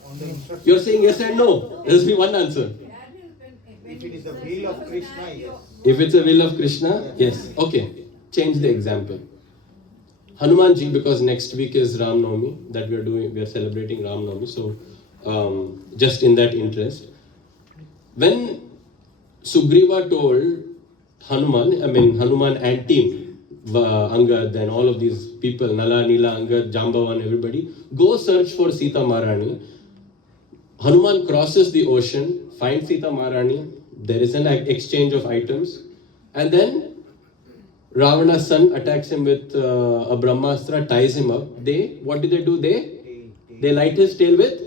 On the instructions. You're saying yes and no. There must be one answer. That is when If it is the will of Krishna, yes. If it's a will of Krishna, yes. Okay. Change the example. Hanumanji, because next week is Ram Navami, that we are celebrating Ram Navami. So, just in that interest, when Sugriva told Hanuman and team, Angad and all of these people, Nala, Nila, Angad, Jambavan, everybody, go search for Sita Maharani. Hanuman crosses the ocean, finds Sita Maharani, there is an exchange of items, and then Ravana's son attacks him with a Brahmastra, ties him up. What do? They light his tail with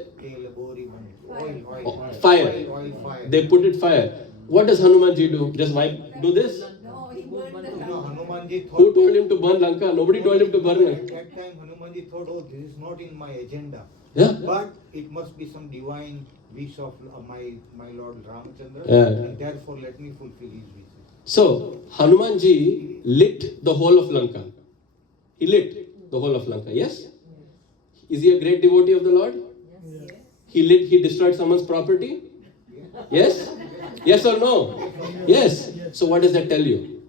fire. Oil. They put it fire. What does Hanumanji do? Just do this? no, he burned the Hanumanji thought. Who told him to burn Lanka? Nobody told him to burn At it. that time, Hanumanji thought, oh, this is not in my agenda. Yeah? But it must be some divine wish of my Lord Ramachandra, Yeah. and therefore let me fulfill his wishes. So, Hanumanji lit the whole of Lanka. He lit the whole of Lanka. Yes? Is he a great devotee of the Lord? He destroyed someone's property? Yes? Yes or no? Yes. So what does that tell you?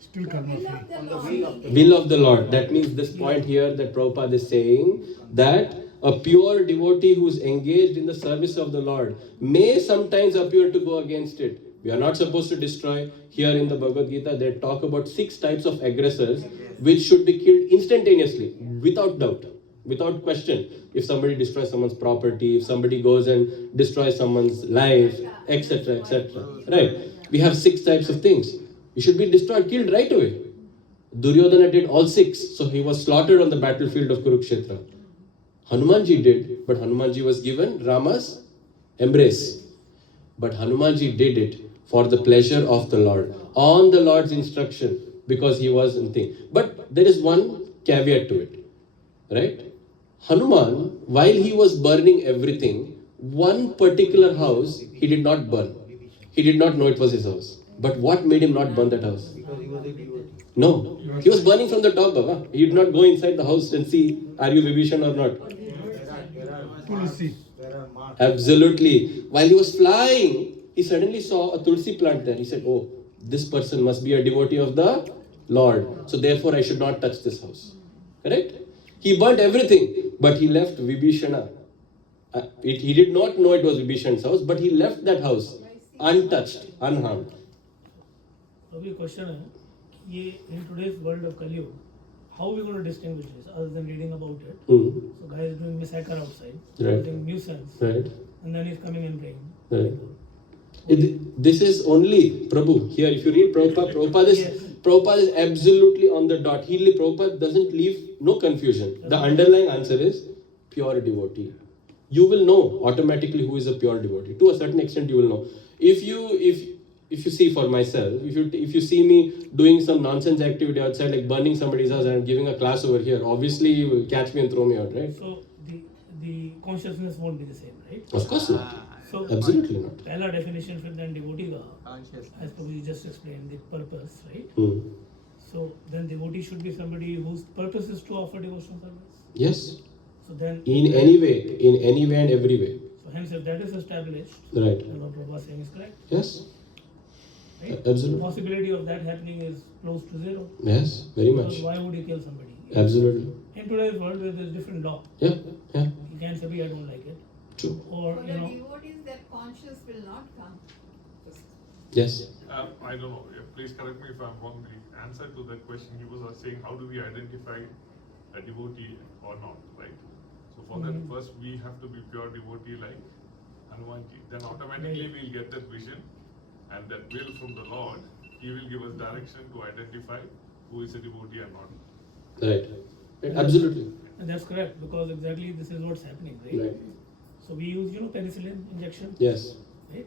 Still karma free. On the will of the Will of the Lord. That means this point here that Prabhupada is saying that a pure devotee who is engaged in the service of the Lord may sometimes appear to go against it. We are not supposed to destroy. Here in the Bhagavad Gita, they talk about 6 types of aggressors which should be killed instantaneously, without doubt, without question. If somebody destroys someone's property, if somebody goes and destroys someone's life, etc., etc. Right? We have 6 types of things. You should be destroyed, killed right away. Duryodhana did all 6, so he was slaughtered on the battlefield of Kurukshetra. Hanumanji did, but Hanumanji was given Rama's embrace. But Hanumanji did it for the pleasure of the Lord, on the Lord's instruction, because he was in thing. But there is one caveat to it, right? Hanuman, while he was burning everything, one particular house he did not burn. He did not know it was his house. But what made him not burn that house? because he was a devotee. No, he was burning from the top, Baba. He did not go inside the house and see, are you Vibhishan or not? Tulsi. There are marks. Absolutely. While he was flying, he suddenly saw a tulsi plant there. He said, oh, this person must be a devotee of the Lord. So therefore I should not touch this house. Correct? He burnt everything, but he left Vibhishana. He did not know it was Vibhishan's house, but he left that house untouched, unharmed. अभी question है कि ये in today's world of Kali Yuga, how are we going to distinguish this other than reading about it? So guy is doing massacre outside, Right. causing nuisance, Right? and then he's coming and praying. Right. This is only Prabhu. Here, if you read Prabhupada Yes. is absolutely on the dot. Prabhupada doesn't leave no confusion. The underlying answer is pure devotee. You will know automatically who is a pure devotee. To a certain extent, you will know. If if you see for myself, if you see me doing some nonsense activity outside, like burning somebody's house and I'm giving a class over here, obviously you will catch me and throw me out, right? So the consciousness won't be the same, right? Of course not. So Absolutely not. पहला definition फिर then devotee का, as Prabhuji just explained, the purpose, right? Hmm. So then devotee should be somebody whose purpose is to offer devotional service. Yes. So then In any way and every way. So hence if that is established, Right. then what Prabhupada is saying is correct. Yes. Right? Absolutely. The possibility of that happening is close to zero. Yes. Very Because much. why would you kill somebody? Absolutely. In today's world where there's different law, Yeah. Yeah. you can't say I don't like it. True. Or For you the know, devotees, that conscious will not come. Yes. I don't know, please correct me if I'm wrong. The answer to that question, he was saying, how do we identify a devotee or not, right? So for that, first we have to be pure devotee like Hanumanji. Then automatically we'll get that vision and that will from the Lord. He will give us direction to identify who is a devotee and not. Right. Right. Absolutely. and that's correct because exactly this is what's happening, right? Right. So we use penicillin injection, Yes. right?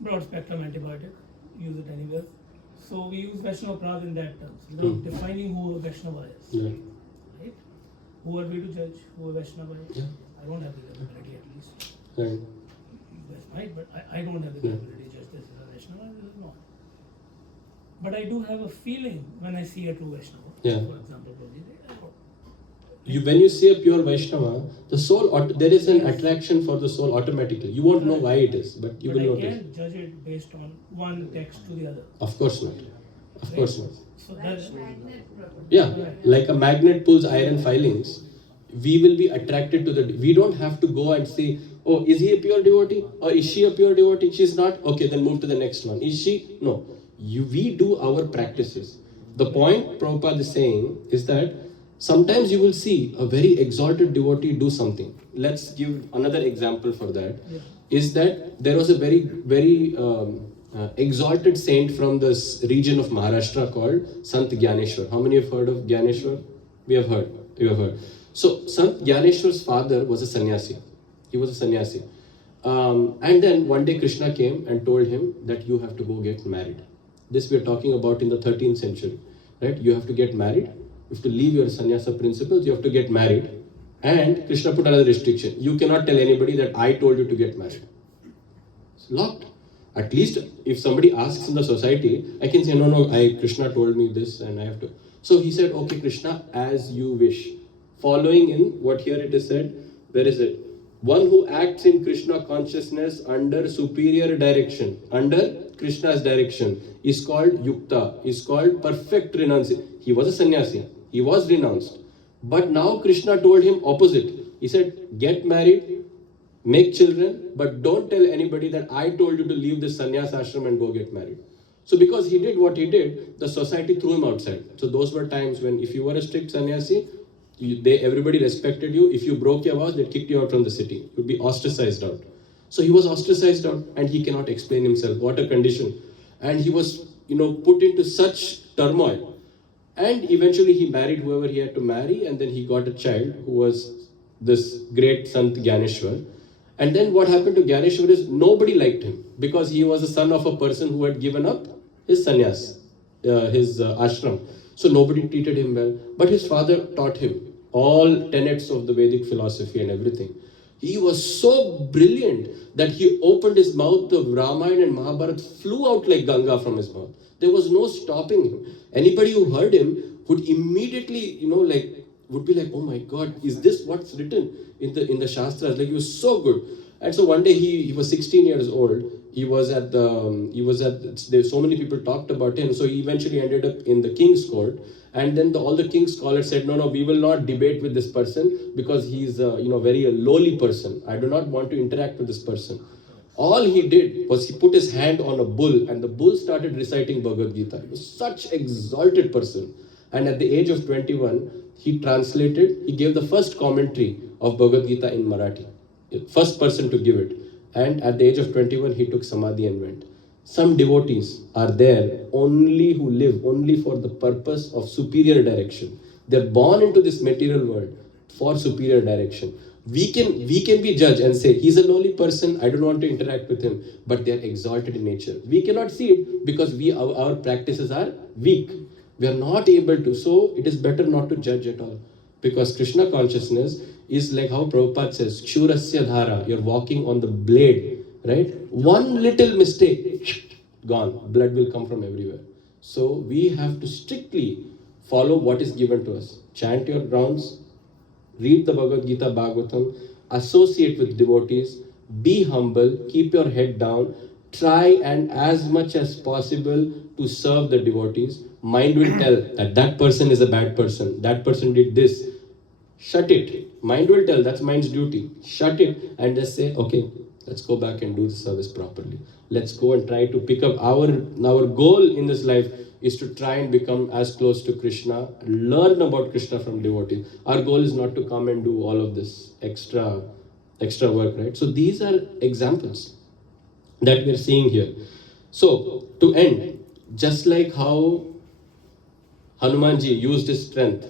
Broad spectrum antibiotic, use it anywhere. So we use Vaishnava Prad in that terms, without defining who a Vaishnava is, Yeah. right? Who are we to judge who a Vaishnava is? Yeah. I don't have the capability at least. Right. You guys might, but I don't have the Yeah. capability to judge this is a Vaishnava, this is not. But I do have a feeling when I see a true Vaishnava. Yeah. For example, Prabhuji, When you see a pure Vaishnava, the soul, there is an attraction for the soul automatically. You won't know why it is, but you but will I notice. can't judge it based on one text to the other. Of course not. Of course not. So Like that's magnet, Prabhu. Yeah, like a magnet pulls iron filings, we will be attracted to the. We don't have to go and say, oh, is he a pure devotee? Or is she a pure devotee? She's not? Okay, then move to the next one. Is she? No. We do our practices. The point Prabhupada is saying is that sometimes you will see a very exalted devotee do something. Let's give another example for that. Is that there was a very exalted saint from this region of Maharashtra called Sant Gyaneshwar. How many have heard of Gyaneshwar? We have heard. You have heard. So Sant Gyaneshwar's father was a sannyasi. He was a sannyasi. And then one day Krishna came and told him that you have to go get married. This we are talking about in the 13th century. Right? You have to get married. You have to leave your sannyasa principles. You have to get married. And Krishna put another restriction. You cannot tell anybody that I told you to get married. It's locked. At least if somebody asks in the society, I can say, no, Krishna told me this and I have to. So he said, okay, Krishna, as you wish. Following in what here it is said, where is it? One who acts in Krishna consciousness under superior direction, under Krishna's direction, is called yukta, is called perfect renunciation. He was a sannyasi, he was renounced. But now Krishna told him opposite. He said, get married, make children, but don't tell anybody that I told you to leave this sannyas ashram and go get married. So because he did what he did, the society threw him outside. So those were times when if you were a strict sannyasi, everybody respected you. If you broke your vows, they kicked you out from the city. You'd be ostracized out. So he was ostracized out and he cannot explain himself. What a condition. And he was, put into such turmoil. And eventually he married whoever he had to marry, and then he got a child who was this great Sant Gyaneshwar. And then what happened to Gyaneshwar is nobody liked him because he was the son of a person who had given up his sannyas, his ashram. So nobody treated him well. But his father taught him all tenets of the Vedic philosophy and everything. He was so brilliant that he opened his mouth, the Ramayana and Mahabharata flew out like Ganga from his mouth. There was no stopping him. Anybody who heard him would immediately, would be like, oh my God, is this what's written in the Shastras? Like, he was so good. And so one day he was 16 years old. There so many people talked about him. So he eventually ended up in the king's court. And then all the king's scholars said, no, we will not debate with this person because he's very lowly person. I do not want to interact with this person. All he did was he put his hand on a bull and the bull started reciting Bhagavad Gita. He was such exalted person. And at the age of 21, he gave the first commentary of Bhagavad Gita in Marathi. First person to give it. And at the age of 21, he took Samadhi and went. Some devotees are there who live only for the purpose of superior direction. They're born into this material world for superior direction. We can be judged and say he's a lowly person, I don't want to interact with him, but they're exalted in nature. We cannot see it because our practices are weak. We are not able to. So it is better not to judge at all. Because Krishna consciousness is like how Prabhupada says, Kshurasya dhara, you're walking on the blade, right? One little mistake, gone. Blood will come from everywhere. So we have to strictly follow what is given to us. Chant your rounds, read the Bhagavad Gita, Bhagavatam, associate with devotees, be humble, keep your head down, try and as much as possible to serve the devotees. Mind will tell that that person is a bad person, that person did this. Shut it. Mind will tell, that's mind's duty. Shut it and just say, okay, let's go back and do the service properly. Let's go and try to pick up our goal in this life is to try and become as close to Krishna, learn about Krishna from devotees. Our goal is not to come and do all of this extra work, right? So these are examples that we're seeing here. So to end, just like how Hanumanji used his strength,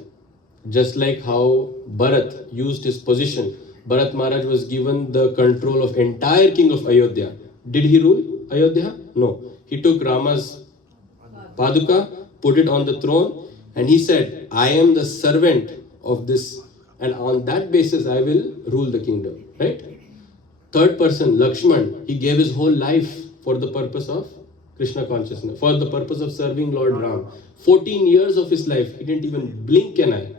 just like how Bharat used his position, Bharat Maharaj was given the control of entire king of Ayodhya. Did he rule Ayodhya? No. He took Rama's Paduka, put it on the throne, and he said, I am the servant of this, and on that basis I will rule the kingdom, right? Third person, Lakshman, he gave his whole life for the purpose of Krishna consciousness, for the purpose of serving Lord Ram. 14 years of his life, he didn't even blink an eye,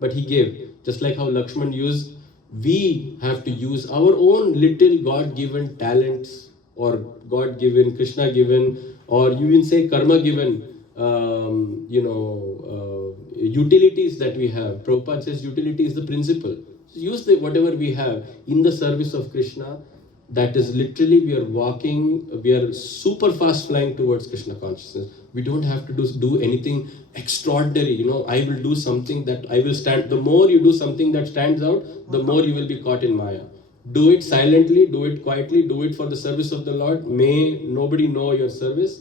but he gave. Just like how Lakshman used, we have to use our own little God-given talents, or God-given, Krishna-given, or you can say karma-given, utilities that we have. Prabhupada says utility is the principle. So use whatever we have in the service of Krishna. That is literally, we are super fast flying towards Krishna consciousness. We don't have to do anything extraordinary. I will do something that I will stand. The more you do something that stands out, the more you will be caught in Maya. Do it silently, do it quietly, do it for the service of the Lord. May nobody know your service,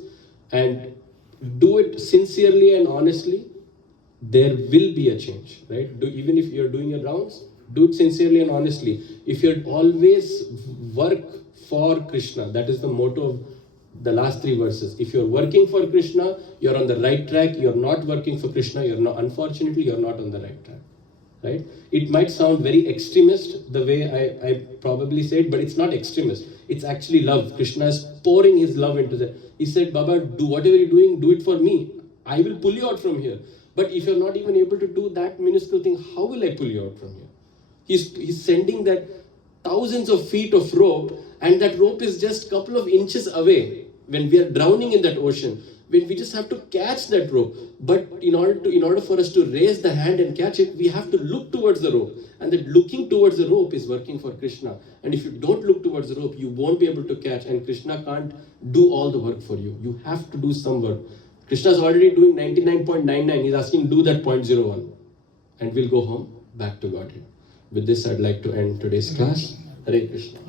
and do it sincerely and honestly. There will be a change, right? Even if you're doing your rounds, do it sincerely and honestly. If you always work for Krishna, that is the motto of the last 3 verses. If you're working for Krishna, you're on the right track. You're not working for Krishna, unfortunately, you're not on the right track. Right? It might sound very extremist the way I probably said, but it's not extremist. It's actually love. Krishna is pouring his love into that. He said, Baba, do whatever you're doing, do it for me. I will pull you out from here. But if you're not even able to do that minuscule thing, how will I pull you out from here? He's sending that thousands of feet of rope, and that rope is just a couple of inches away when we are drowning in that ocean. When we just have to catch that rope. But in order for us to raise the hand and catch it, we have to look towards the rope. And that looking towards the rope is working for Krishna. And if you don't look towards the rope, you won't be able to catch. And Krishna can't do all the work for you. You have to do some work. Krishna's already doing 99.99. He's asking, do that 0.01. And we'll go home, back to Godhead. With this, I'd like to end today's class. Hare Krishna.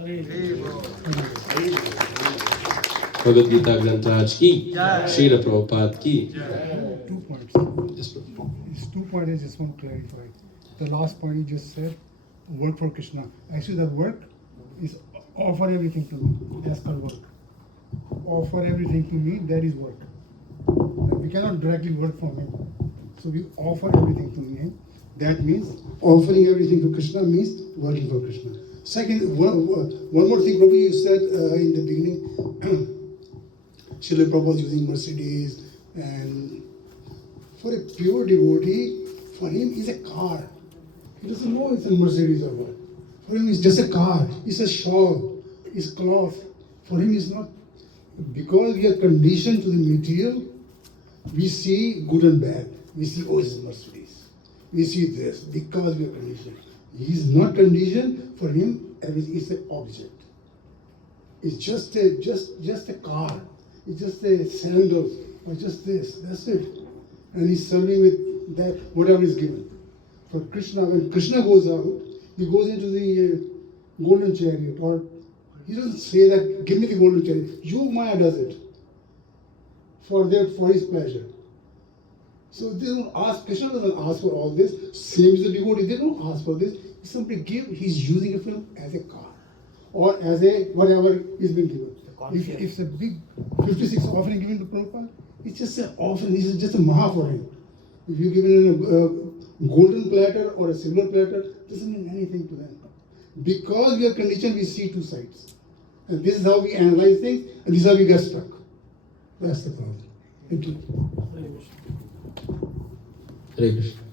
Bhagavad Gita Grantaraj ki, Srila Prabhupada ki. 2 points. Yes, Prabhupada. These 2 points I just want to clarify. The last point you just said, work for Krishna. Actually, that work is offer everything to me. That's called work. Offer everything to me, that is work. We cannot directly work for him. So we offer everything to him. That means offering everything to Krishna means working for Krishna. Second, one more thing, Prabhu, you said in the beginning, Srila Prabhupada was using Mercedes, and for a pure devotee, for him is a car. He doesn't know it's a Mercedes or what. For him it's just a car, it's a shawl, it's cloth. For him it's not, because we are conditioned to the material, we see good and bad. We see, oh, it's a Mercedes. We see this because we are conditioned. He is not conditioned. For him, everything is an object. It's just a car. It's just a sandal or just this. That's it. And he's serving with that whatever is given. For Krishna, when Krishna goes out, he goes into the golden chariot, or he doesn't say that, give me the golden chariot. Yog Maya does it for his pleasure. So they don't ask, Krishna doesn't ask for all this. Same as the devotee, they don't ask for this. simply give, he's using a film as a car or as a whatever is being given. If it's a big 56 offering given to Prabhupada, it's just an offering, this is just a maha for him. If you give it a golden platter or a silver platter, doesn't mean anything to them. Because we are conditioned, we see two sides. And this is how we analyze things, and this is how we get stuck. That's the problem. Thank you. Hare Krishna. Hare Krishna.